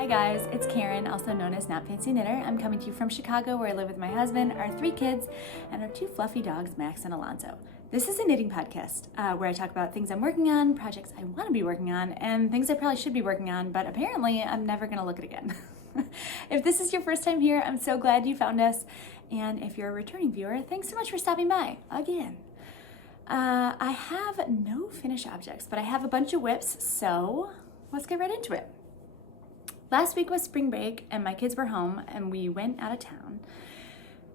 Hi guys, it's Karen, also known as Not Fancy Knitter. I'm coming to you from Chicago, where I live with my husband, our 3 kids, and our 2 fluffy dogs, Max and Alonzo. This is a knitting podcast where I talk about things I'm working on, projects I want to be working on, and things I probably should be working on, but apparently I'm never going to look at again. If this is your first time here, I'm so glad you found us. And if you're a returning viewer, thanks so much for stopping by again. I have no finished objects, but I have a bunch of whips, so let's get right into it. Last week was spring break and my kids were home and we went out of town.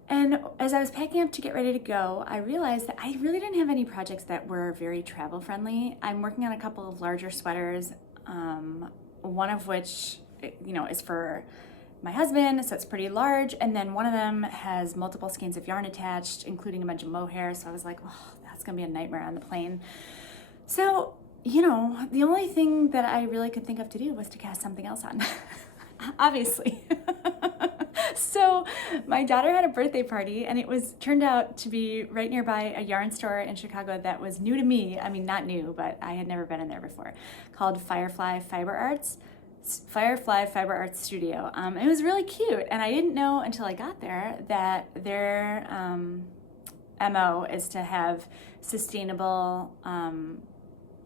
And as I was packing up to get ready to go, I realized that I really didn't have any projects that were very travel friendly. I'm working on a couple of larger sweaters, one of which, is for my husband, so it's pretty large. And then one of them has multiple skeins of yarn attached, including a bunch of mohair. So I was like, oh, that's gonna be a nightmare on the plane. So the only thing that I really could think of to do was to cast something else on, obviously. So my daughter had a birthday party and it turned out to be right nearby a yarn store in Chicago that was new to me. I mean, not new, but I had never been in there before, called Firefly Fiber Arts Studio. It was really cute, and I didn't know until I got there that their MO is to have sustainable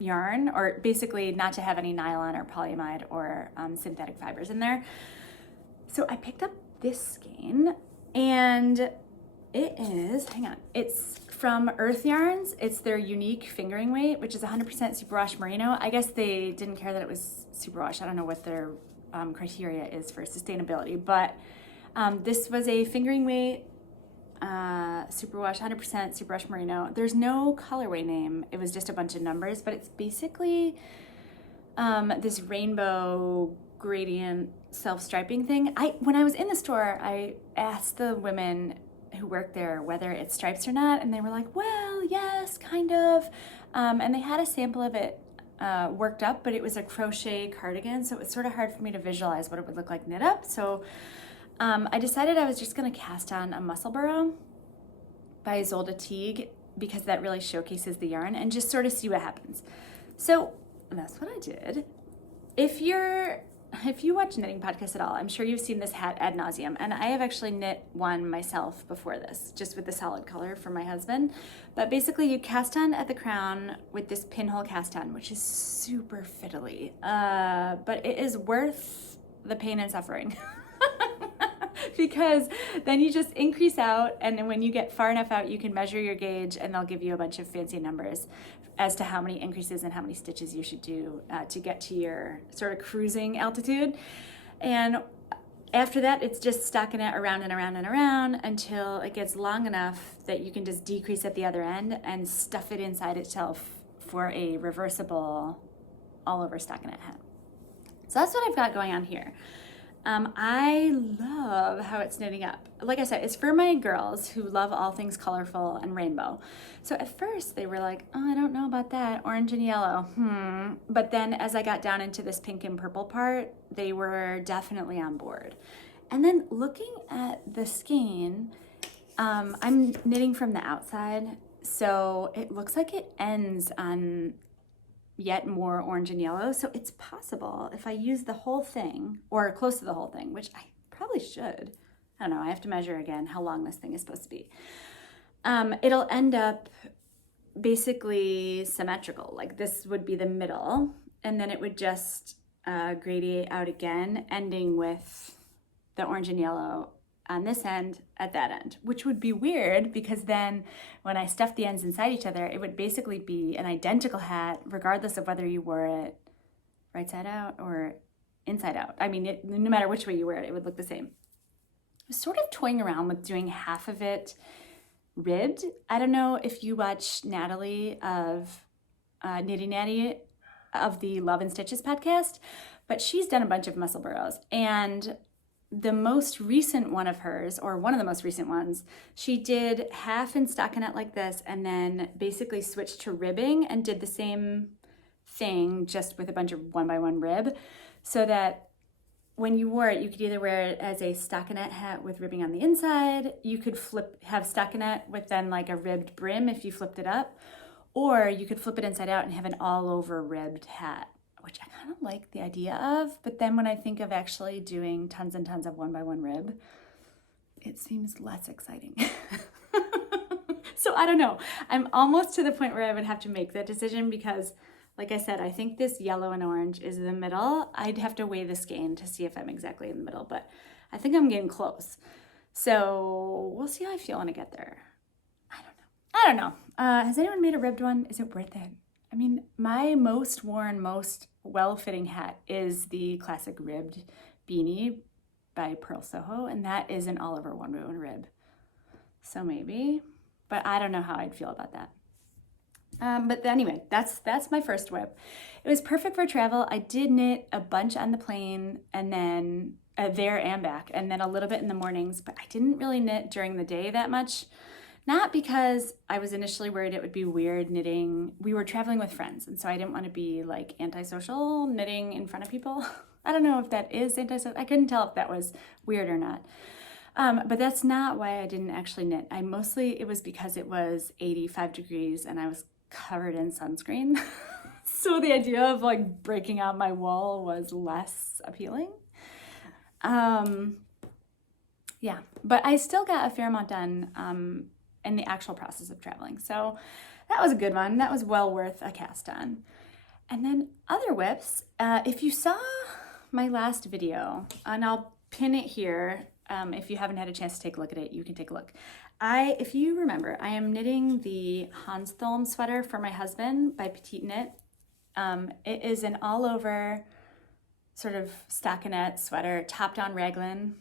yarn, or basically not to have any nylon or polyamide or synthetic fibers in there. So I picked up this skein, and it is, it's from Earth Yarns. It's their unique fingering weight, which is 100% superwash merino. I guess they didn't care that it was superwash. I don't know what their criteria is for sustainability, but this was a fingering weight superwash, 100% superwash merino. There's no colorway name. It was just a bunch of numbers, but it's basically this rainbow gradient self-striping thing. When I was in the store, I asked the women who worked there whether it's stripes or not, and they were like, well, yes, kind of. And they had a sample of it worked up, but it was a crochet cardigan, so it was sort of hard for me to visualize what it would look like knit up. So I decided I was just going to cast on a Musselburgh by Ysolda Teague, because that really showcases the yarn, and just sort of see what happens. So that's what I did. If you watch knitting podcasts at all, I'm sure you've seen this hat ad nauseum, and I have actually knit one myself before this, just with the solid color for my husband. But basically you cast on at the crown with this pinhole cast on, which is super fiddly, but it is worth the pain and suffering. Because then you just increase out, and then when you get far enough out, you can measure your gauge, and they'll give you a bunch of fancy numbers as to how many increases and how many stitches you should do to get to your sort of cruising altitude. And after that, it's just stockinette around and around and around until it gets long enough that you can just decrease at the other end and stuff it inside itself for a reversible all over stockinette hat. So that's what I've got going on here. I love how it's knitting up. Like I said, it's for my girls who love all things colorful and rainbow. So at first they were like, oh, I don't know about that, orange and yellow. But then as I got down into this pink and purple part, they were definitely on board. And then looking at the skein, I'm knitting from the outside, so it looks like it ends on yet more orange and yellow. So it's possible if I use the whole thing, or close to the whole thing, which I probably should. I don't know, I have to measure again how long this thing is supposed to be. It'll end up basically symmetrical. Like this would be the middle, and then it would just gradiate out again, ending with the orange and yellow on this end at that end, which would be weird, because then when I stuff the ends inside each other, it would basically be an identical hat regardless of whether you wore it right side out or inside out. I mean, no matter which way you wear it, it would look the same. I was sort of toying around with doing half of it ribbed. I don't know if you watch Natalie of Nitty Natty of the Love and Stitches podcast, but she's done a bunch of Musselburghs, and the most recent one of hers, or one of the most recent ones, she did half in stockinette like this, and then basically switched to ribbing and did the same thing just with a bunch of 1x1 rib, so that when you wore it, you could either wear it as a stockinette hat with ribbing on the inside, you could have stockinette with then like a ribbed brim if you flipped it up, or you could flip it inside out and have an all over ribbed hat, which I kind of like the idea of, but then when I think of actually doing tons and tons of 1x1 rib, it seems less exciting. So I don't know. I'm almost to the point where I would have to make that decision because, like I said, I think this yellow and orange is the middle. I'd have to weigh the skein to see if I'm exactly in the middle, but I think I'm getting close. So we'll see how I feel when I get there. I don't know. Has anyone made a ribbed one? Is it worth it? I mean, my most worn, most well-fitting hat is the classic ribbed beanie by Pearl Soho, and that is an all-over 1x1 rib. So maybe, but I don't know how I'd feel about that. But anyway, that's my first whip. It was perfect for travel. I did knit a bunch on the plane and then there and back, and then a little bit in the mornings, but I didn't really knit during the day that much. Not because I was initially worried it would be weird knitting. We were traveling with friends, and so I didn't want to be like antisocial knitting in front of people. I don't know if that is antisocial. I couldn't tell if that was weird or not. But that's not why I didn't actually knit. It was because it was 85 degrees and I was covered in sunscreen. So the idea of like breaking out my wool was less appealing. Yeah, but I still got a fair amount done in the actual process of traveling. So that was a good one. That was well worth a cast on. And then other whips, if you saw my last video, and I'll pin it here, if you haven't had a chance to take a look at it, you can take a look. If you remember, I am knitting the Hanstholm sweater for my husband by Petit Knit. It is an all over sort of stockinette sweater, topped on raglan,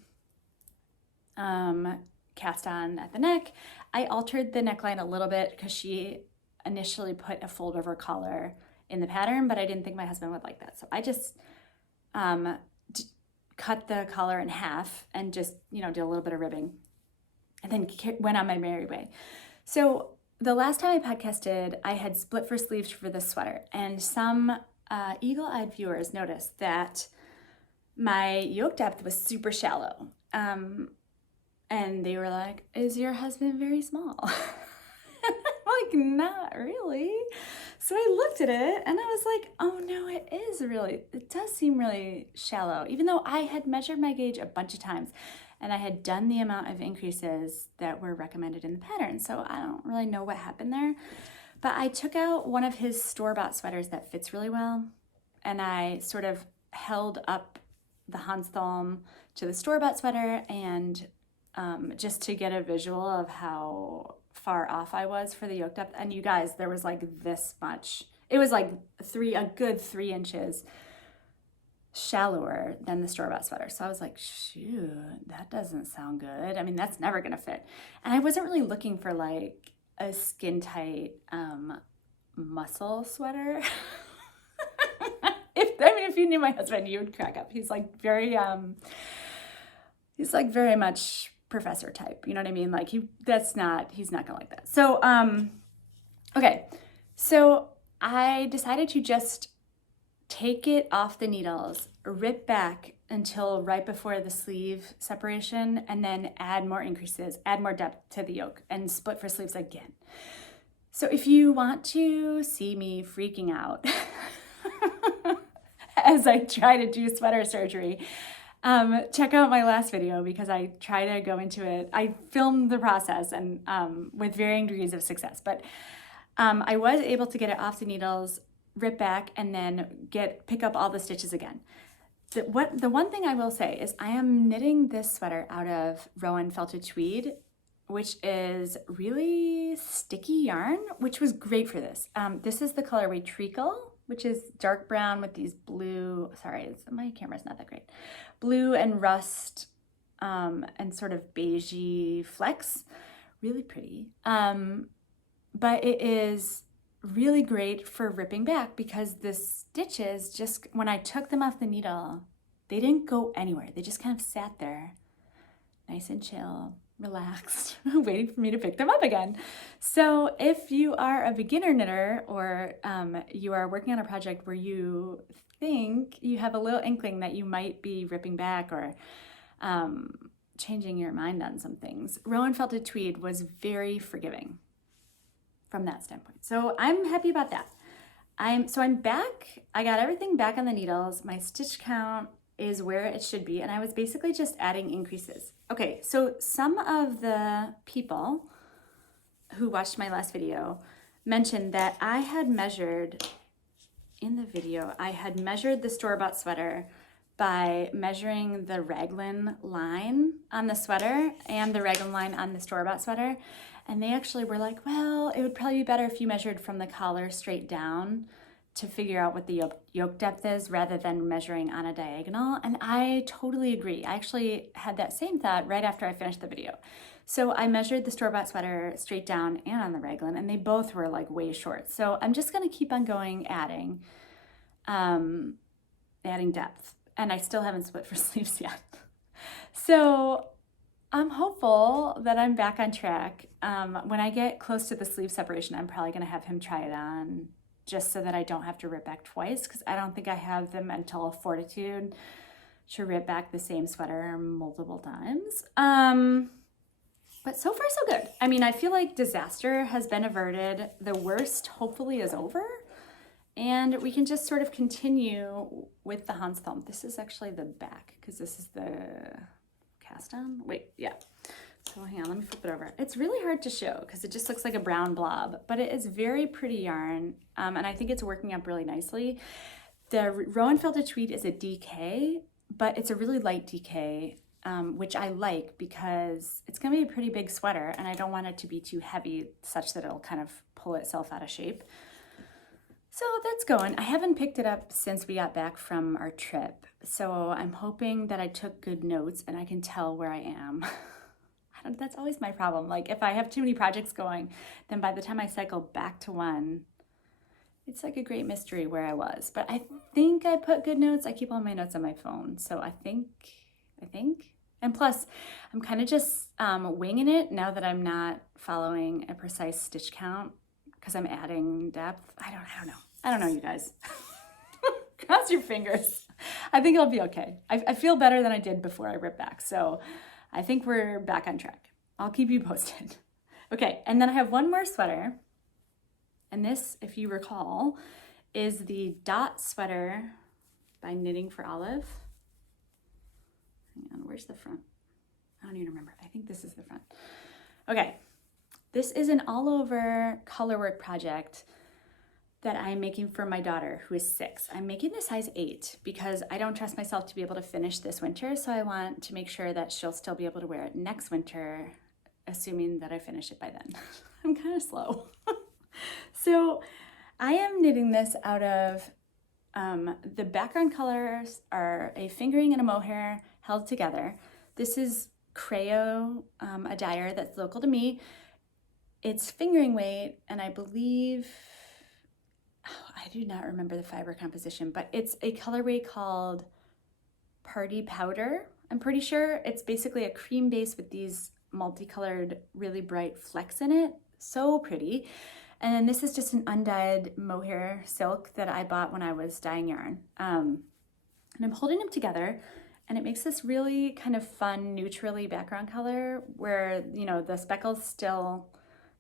cast on at the neck. I altered the neckline a little bit because she initially put a fold over collar in the pattern, but I didn't think my husband would like that. So I just cut the collar in half and just, did a little bit of ribbing and then went on my merry way. So the last time I podcasted, I had split for sleeves for this sweater, and some eagle-eyed viewers noticed that my yoke depth was super shallow. And they were like, is your husband very small? I'm like, not really. So I looked at it and I was like, oh no, it does seem really shallow, even though I had measured my gauge a bunch of times and I had done the amount of increases that were recommended in the pattern. So I don't really know what happened there, but I took out one of his store-bought sweaters that fits really well, and I sort of held up the Hanstholm to the store-bought sweater, and just to get a visual of how far off I was for the yoke depth. And you guys, there was like this much. It was like a good 3 inches shallower than the store-bought sweater. So I was like, shoot, that doesn't sound good. I mean, that's never gonna fit. And I wasn't really looking for like a skin tight muscle sweater. If you knew my husband, you would crack up. He's like very much professor type, you know what I mean? Like he's not gonna like that. So, okay. So I decided to just take it off the needles, rip back until right before the sleeve separation, and then add more increases, add more depth to the yoke, and split for sleeves again. So if you want to see me freaking out as I try to do sweater surgery, check out my last video because I try to go into it. I filmed the process and with varying degrees of success, but I was able to get it off the needles, rip back, and then pick up all the stitches again. The one thing I will say is I am knitting this sweater out of Rowan Felted Tweed, which is really sticky yarn, which was great for this. This is the colorway Treacle, which is dark brown with these blue, my camera's not that great, blue and rust and sort of beigey flecks, really pretty. But it is really great for ripping back because the stitches, just when I took them off the needle, they didn't go anywhere. They just kind of sat there, nice and chill, relaxed, waiting for me to pick them up again. So if you are a beginner knitter or you are working on a project where you think you have a little inkling that you might be ripping back or changing your mind on some things, Rowan Felted Tweed was very forgiving from that standpoint. So I'm happy about that. I'm back. I got everything back on the needles. My stitch count is where it should be, and I was basically just adding increases. Okay, so some of the people who watched my last video mentioned that I had measured, in the video, I had measured the store-bought sweater by measuring the raglan line on the sweater and the raglan line on the store-bought sweater. And they actually were like, well, it would probably be better if you measured from the collar straight down to figure out what the yoke depth is rather than measuring on a diagonal. And I totally agree. I actually had that same thought right after I finished the video. So I measured the store-bought sweater straight down and on the raglan, and they both were like way short. So I'm just gonna keep on going, adding depth. And I still haven't split for sleeves yet. So I'm hopeful that I'm back on track. When I get close to the sleeve separation, I'm probably gonna have him try it on just so that I don't have to rip back twice, because I don't think I have the mental fortitude to rip back the same sweater multiple times. But so far so good. I mean, I feel like disaster has been averted. The worst hopefully is over. And we can just sort of continue with the Hanstholm. This is actually the back, because this is the cast on. Wait, yeah. So hang on, let me flip it over. It's really hard to show because it just looks like a brown blob, but it is very pretty yarn. And I think it's working up really nicely. The Rowan Felted Tweed is a DK, but it's a really light DK, which I like because it's gonna be a pretty big sweater and I don't want it to be too heavy such that it'll kind of pull itself out of shape. So that's going. I haven't picked it up since we got back from our trip. So I'm hoping that I took good notes and I can tell where I am. That's always my problem. Like if I have too many projects going, then by the time I cycle back to one, it's like a great mystery where I was. But I think I put good notes. I keep all my notes on my phone. So I think. And plus, I'm kind of just winging it now that I'm not following a precise stitch count because I'm adding depth. I don't know, you guys. Cross your fingers. I think it'll be okay. I feel better than I did before I ripped back. So I think we're back on track. I'll keep you posted. Okay, and then I have one more sweater. And this, if you recall, is the Dot sweater by Knitting for Olive. Hang on, where's the front? I don't even remember. I think this is the front. Okay, this is an all-over colorwork project that I'm making for my daughter, who is 6. I'm making the size 8 because I don't trust myself to be able to finish this winter, so I want to make sure that she'll still be able to wear it next winter, assuming that I finish it by then. I'm kind of slow. So I am knitting this out of, the background colors are a fingering and a mohair held together. This is Creo, a dyer that's local to me. It's fingering weight, and I believe, I do not remember the fiber composition, but it's a colorway called Party Powder. I'm pretty sure it's basically a cream base with these multicolored, really bright flecks in it. So pretty. And then this is just an undyed mohair silk that I bought when I was dyeing yarn. And I'm holding them together, and it makes this really kind of fun, neutrally background color where, you know, the speckles still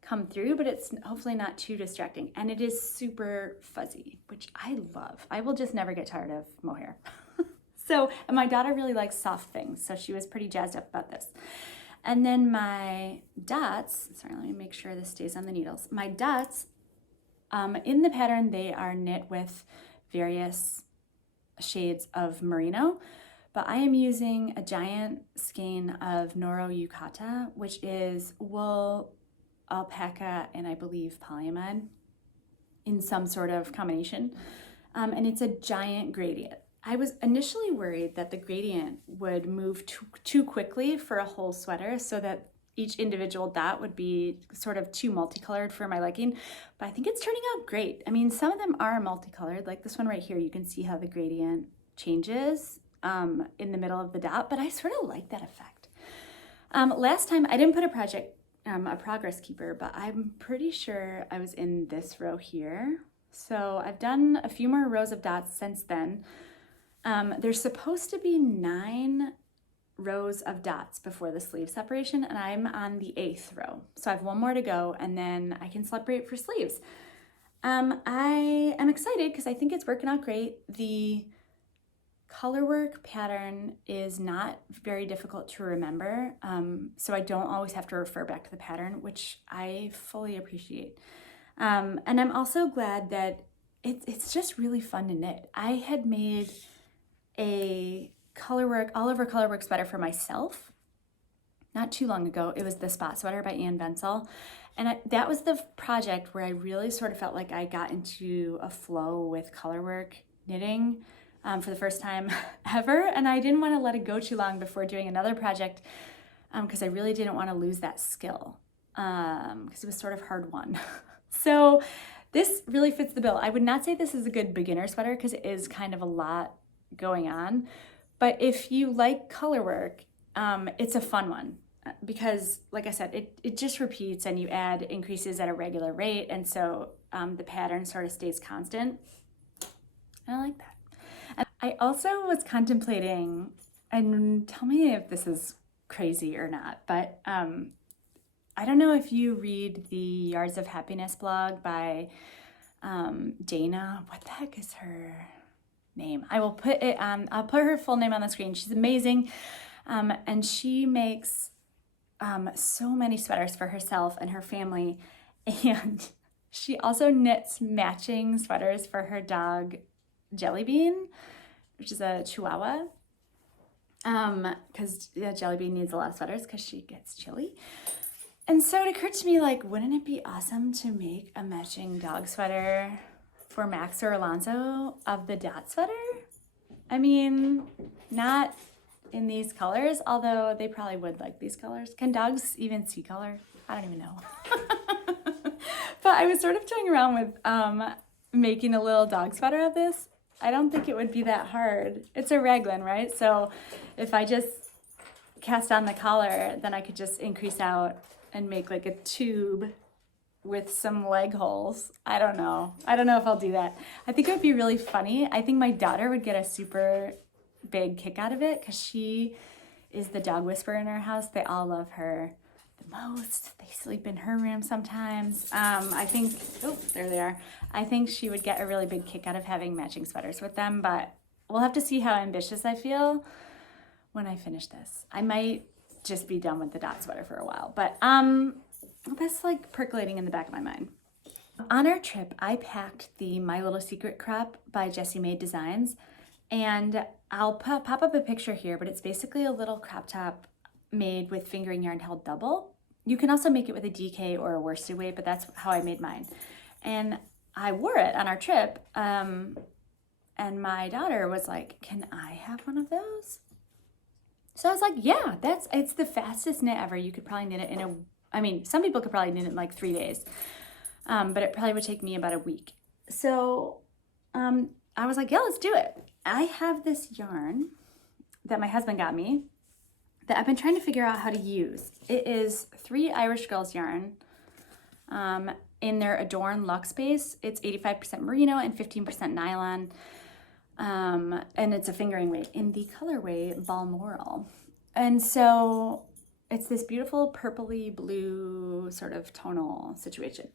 come through, but it's hopefully not too distracting. And it is super fuzzy, which I love. I will just never get tired of mohair. So, and my daughter really likes soft things, so she was pretty jazzed up about this. And then my dots, sorry, let me make sure this stays on the needles. My dots, in the pattern, they are knit with various shades of merino, but I am using a giant skein of Noro Yukata, which is wool, alpaca, and I believe polyamide in some sort of combination. And it's a giant gradient. I was initially worried that the gradient would move too quickly for a whole sweater so that each individual dot would be sort of too multicolored for my liking, but I think it's turning out great. I mean, some of them are multicolored, like this one right here. You can see how the gradient changes in the middle of the dot, but I sort of like that effect. Last time I didn't put a progress keeper, but I'm pretty sure I was in this row here. So I've done a few more rows of dots since then. There's supposed to be 9 rows of dots before the sleeve separation, and I'm on the 8th row. So I have one more to go, and then I can separate for sleeves. I am excited because I think it's working out great. The colorwork pattern is not very difficult to remember, so I don't always have to refer back to the pattern, which I fully appreciate. And I'm also glad that it's just really fun to knit. I had made a colorwork, all over colorwork sweater for myself not too long ago. It was the Spot Sweater by Ann Bensel. And that was the project where I really sort of felt like I got into a flow with colorwork knitting for the first time ever. And I didn't want to let it go too long before doing another project because I really didn't want to lose that skill because it was sort of hard won. So this really fits the bill. I would not say this is a good beginner sweater because it is kind of a lot going on. But if you like colorwork, it's a fun one because, like I said, it just repeats and you add increases at a regular rate. And so the pattern sort of stays constant. And I like that. And I also was contemplating, and tell me if this is crazy or not, but I don't know if you read the Yards of Happiness blog by Dana. What the heck is her name? I will put it on, I'll put her full name on the screen. She's amazing. And she makes so many sweaters for herself and her family. And she also knits matching sweaters for her dog, Jellybean, which is a Chihuahua. Because Jellybean needs a lot of sweaters because she gets chilly. And so it occurred to me, like, wouldn't it be awesome to make a matching dog sweater for Max or Alonso of the dot sweater? I mean, not in these colors, although they probably would like these colors. Can dogs even see color? I don't even know. But I was sort of toying around with making a little dog sweater of this. I don't think it would be that hard. It's a raglan, right? So if I just cast on the collar, then I could just increase out and make like a tube with some leg holes. I don't know if I'll do that. I think it would be really funny. I think my daughter would get a super big kick out of it because she is the dog whisperer in our house. They all love her the most. They sleep in her room sometimes. I think, oh, there they are. I think she would get a really big kick out of having matching sweaters with them, but we'll have to see how ambitious I feel when I finish this. I might just be done with the dot sweater for a while, but that's like percolating in the back of my mind. On our trip, I packed the My Little Secret crop by Jessie Maed Designs, and I'll pop up a picture here, but it's basically a little crop top made with fingering yarn held double. You can also make it with a DK or a worsted weight, but that's how I made mine. And I wore it on our trip, and my daughter was like, "Can I have one of those?" So I was like, yeah, it's the fastest knit ever. You could probably knit it some people could probably knit it in like 3 days, but it probably would take me about a week. So I was like, yeah, let's do it. I have this yarn that my husband got me that I've been trying to figure out how to use. It is 3 Irish Girls yarn in their Adorn Luxe base. It's 85% merino and 15% nylon. And it's a fingering weight in the colorway Balmoral. And so it's this beautiful purpley blue sort of tonal situation.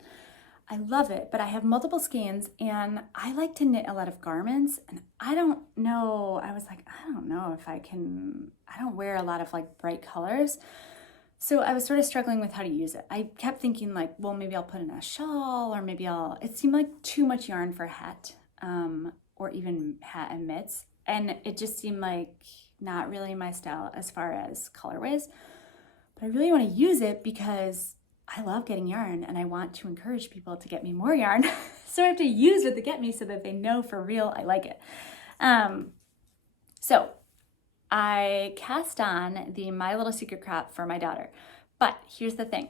I love it, but I have multiple skeins and I like to knit a lot of garments, and I don't know if I don't wear a lot of like bright colors. So I was sort of struggling with how to use it. I kept thinking like, well, maybe I'll put in a shawl, or maybe it seemed like too much yarn for a hat. Or even hat and mitts, and it just seemed like not really my style as far as colorways. But I really want to use it because I love getting yarn and I want to encourage people to get me more yarn. So I have to use what they get me so that they know for real I like it. So I cast on the My Little Secret crop for my daughter. But here's the thing.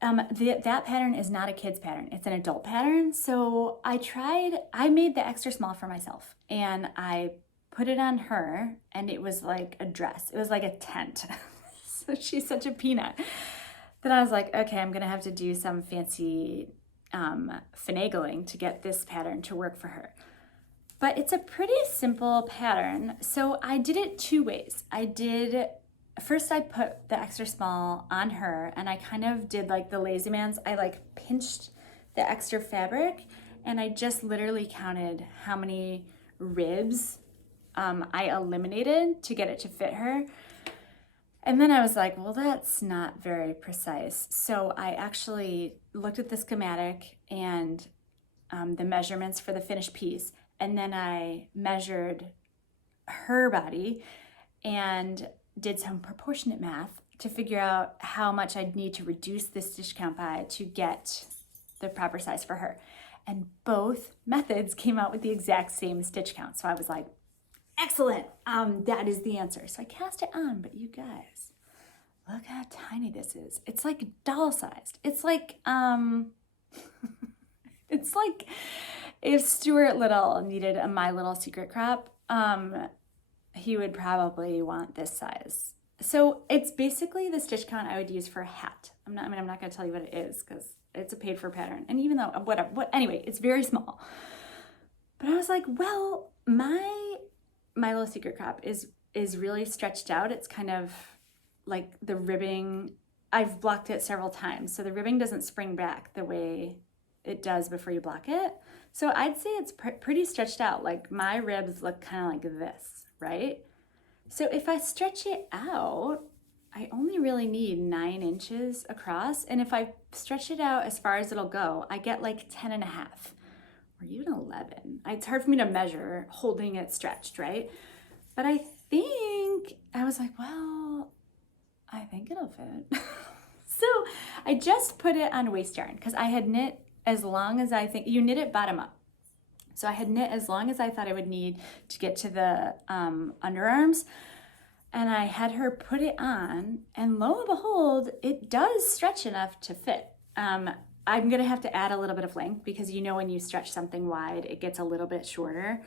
That pattern is not a kid's pattern. It's an adult pattern. So I made the extra small for myself and I put it on her, and it was like a dress. It was like a tent. So she's such a peanut that I was like, okay, I'm going to have to do some fancy finagling to get this pattern to work for her. But it's a pretty simple pattern. So I did it 2 ways. First, I put the extra small on her, and I kind of did like the lazy man's. I like pinched the extra fabric, and I just literally counted how many ribs I eliminated to get it to fit her. And then I was like, well, that's not very precise. So I actually looked at the schematic and the measurements for the finished piece, and then I measured her body and did some proportionate math to figure out how much I'd need to reduce the stitch count by to get the proper size for her. And both methods came out with the exact same stitch count. So I was like, excellent, that is the answer. So I cast it on, but you guys, look how tiny this is. It's like doll-sized. It's like, it's like if Stuart Little needed a My Little Secret crop, he would probably want this size. So it's basically the stitch count I would use for a hat. I'm not going to tell you what it is because it's a paid for pattern. And even though, anyway, it's very small. But I was like, well, my Little Secret crop is really stretched out. It's kind of like the ribbing, I've blocked it several times. So the ribbing doesn't spring back the way it does before you block it. So I'd say it's pretty stretched out. Like my ribs look kind of like this, right? So if I stretch it out, I only really need 9 inches across. And if I stretch it out as far as it'll go, I get like 10 and a half or even 11. It's hard for me to measure holding it stretched, right? But I was like, well, I think it'll fit. So I just put it on waist yarn because I had knit as long as I think, you knit it bottom up. So I had knit as long as I thought I would need to get to the underarms. And I had her put it on, and lo and behold, it does stretch enough to fit. I'm gonna have to add a little bit of length because you know when you stretch something wide, it gets a little bit shorter.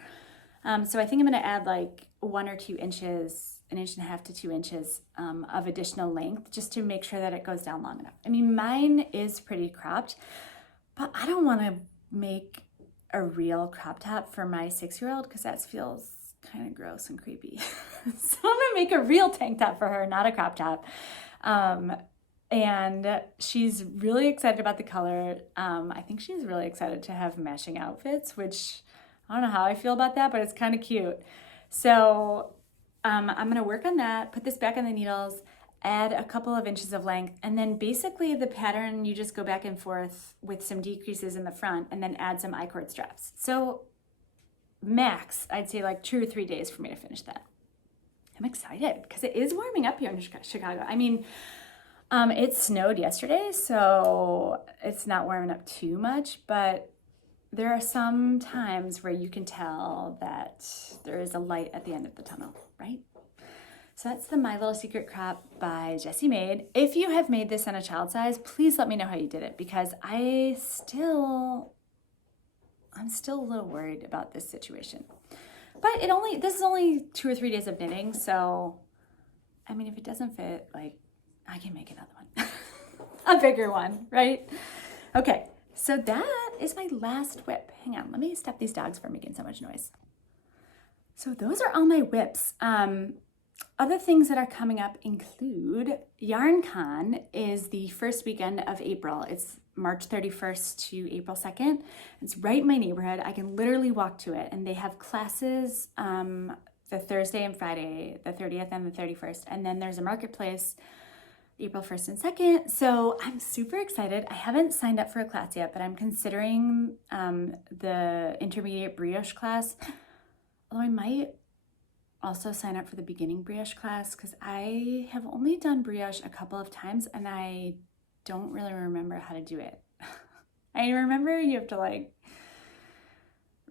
So I think I'm gonna add like 1 or 2 inches, 1.5 to 2 inches of additional length just to make sure that it goes down long enough. I mean, mine is pretty cropped, but I don't wanna make a real crop top for my 6-year-old because that feels kind of gross and creepy. So I'm gonna make a real tank top for her, not a crop top. And she's really excited about the color. I think she's really excited to have matching outfits, which I don't know how I feel about that, but it's kind of cute. So I'm gonna work on that, put this back on the needles, add a couple of inches of length, and then basically the pattern, you just go back and forth with some decreases in the front and then add some I-cord straps. So max, I'd say like 2 or 3 days for me to finish that. I'm excited because it is warming up here in Chicago. I mean, it snowed yesterday, so it's not warming up too much, but there are some times where you can tell that there is a light at the end of the tunnel, right? So that's the My Little Secret crop by Jessie Maed. If you have made this in a child size, please let me know how you did it because I'm still a little worried about this situation. But this is only 2 or 3 days of knitting, so I mean, if it doesn't fit, like, I can make another one. A bigger one, right? Okay, so that is my last whip. Hang on, let me stop these dogs from making so much noise. So those are all my whips. Other things that are coming up include YarnCon is the first weekend of April. It's March 31st to April 2nd. It's right in my neighborhood. I can literally walk to it, and they have classes the Thursday and Friday, the 30th and the 31st, and then there's a marketplace April 1st and 2nd. So I'm super excited. I haven't signed up for a class yet, but I'm considering the intermediate brioche class, although I might also sign up for the beginning brioche class because I have only done brioche a couple of times and I don't really remember how to do it. I remember you have to like,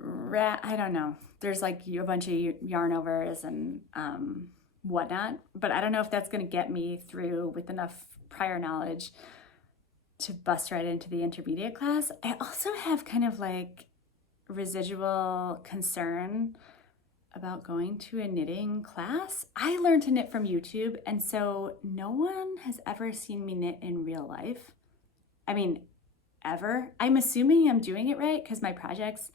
I don't know. There's like a bunch of yarn overs and whatnot, but I don't know if that's going to get me through with enough prior knowledge to bust right into the intermediate class. I also have kind of like residual concern about going to a knitting class. I learned to knit from YouTube, and so no one has ever seen me knit in real life. I mean, ever. I'm assuming I'm doing it right because my projects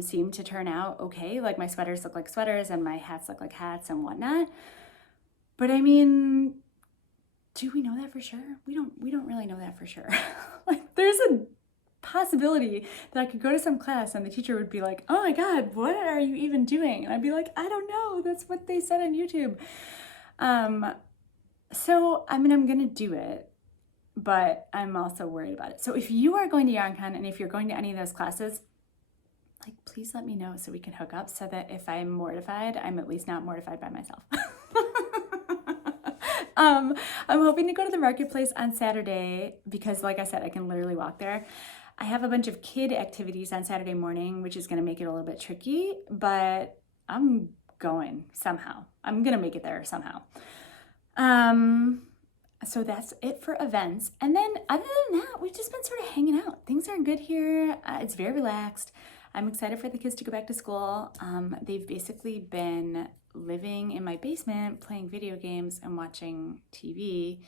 seem to turn out okay. Like my sweaters look like sweaters and my hats look like hats and whatnot. But I mean, do we know that for sure? We don't really know that for sure. Like there's a possibility that I could go to some class and the teacher would be like, oh my God, what are you even doing? And I'd be like, I don't know, that's what they said on YouTube. So, I mean, I'm gonna do it, but I'm also worried about it. So if you are going to YarnCon and if you're going to any of those classes, like, please let me know so we can hook up so that if I'm mortified, I'm at least not mortified by myself. I'm hoping to go to the marketplace on Saturday because, like I said, I can literally walk there. I have a bunch of kid activities on Saturday morning, which is going to make it a little bit tricky, but I'm going somehow. I'm going to make it there somehow. So that's it for events. And then other than that, we've just been sort of hanging out. Things are good here. It's very relaxed. I'm excited for the kids to go back to school. They've basically been living in my basement, playing video games and watching TV.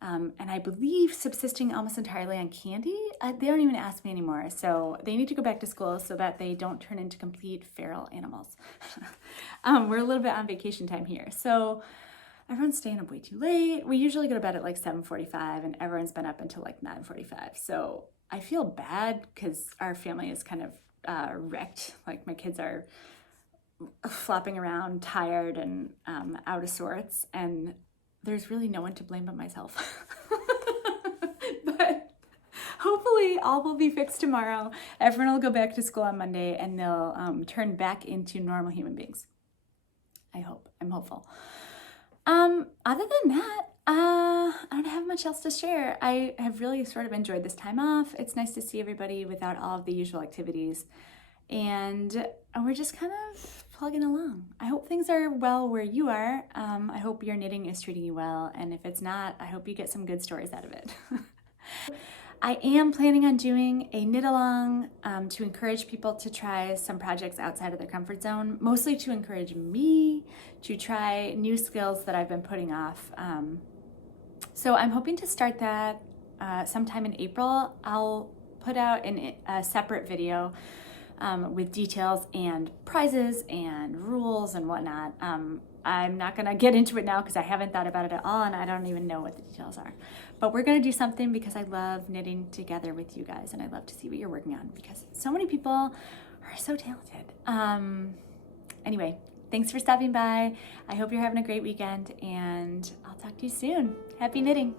And I believe subsisting almost entirely on candy. They don't even ask me anymore. So they need to go back to school so that they don't turn into complete feral animals. We're a little bit on vacation time here. So everyone's staying up way too late. We usually go to bed at like 7:45 and everyone's been up until like 9:45. So I feel bad because our family is kind of wrecked. Like my kids are flopping around, tired and out of sorts, and there's really no one to blame but myself. But hopefully all will be fixed tomorrow. Everyone will go back to school on Monday and they'll turn back into normal human beings. I hope. I'm hopeful. Other than that, I don't have much else to share. I have really sort of enjoyed this time off. It's nice to see everybody without all of the usual activities. And we're just kind of plugging along. I hope things are well where you are. I hope your knitting is treating you well. And if it's not, I hope you get some good stories out of it. I am planning on doing a knit along to encourage people to try some projects outside of their comfort zone, mostly to encourage me to try new skills that I've been putting off. So I'm hoping to start that sometime in April. I'll put out a separate video with details and prizes and rules and whatnot. I'm not gonna get into it now because I haven't thought about it at all and I don't even know what the details are. But we're gonna do something because I love knitting together with you guys and I love to see what you're working on because so many people are so talented. Anyway, thanks for stopping by. I hope you're having a great weekend and I'll talk to you soon. Happy knitting.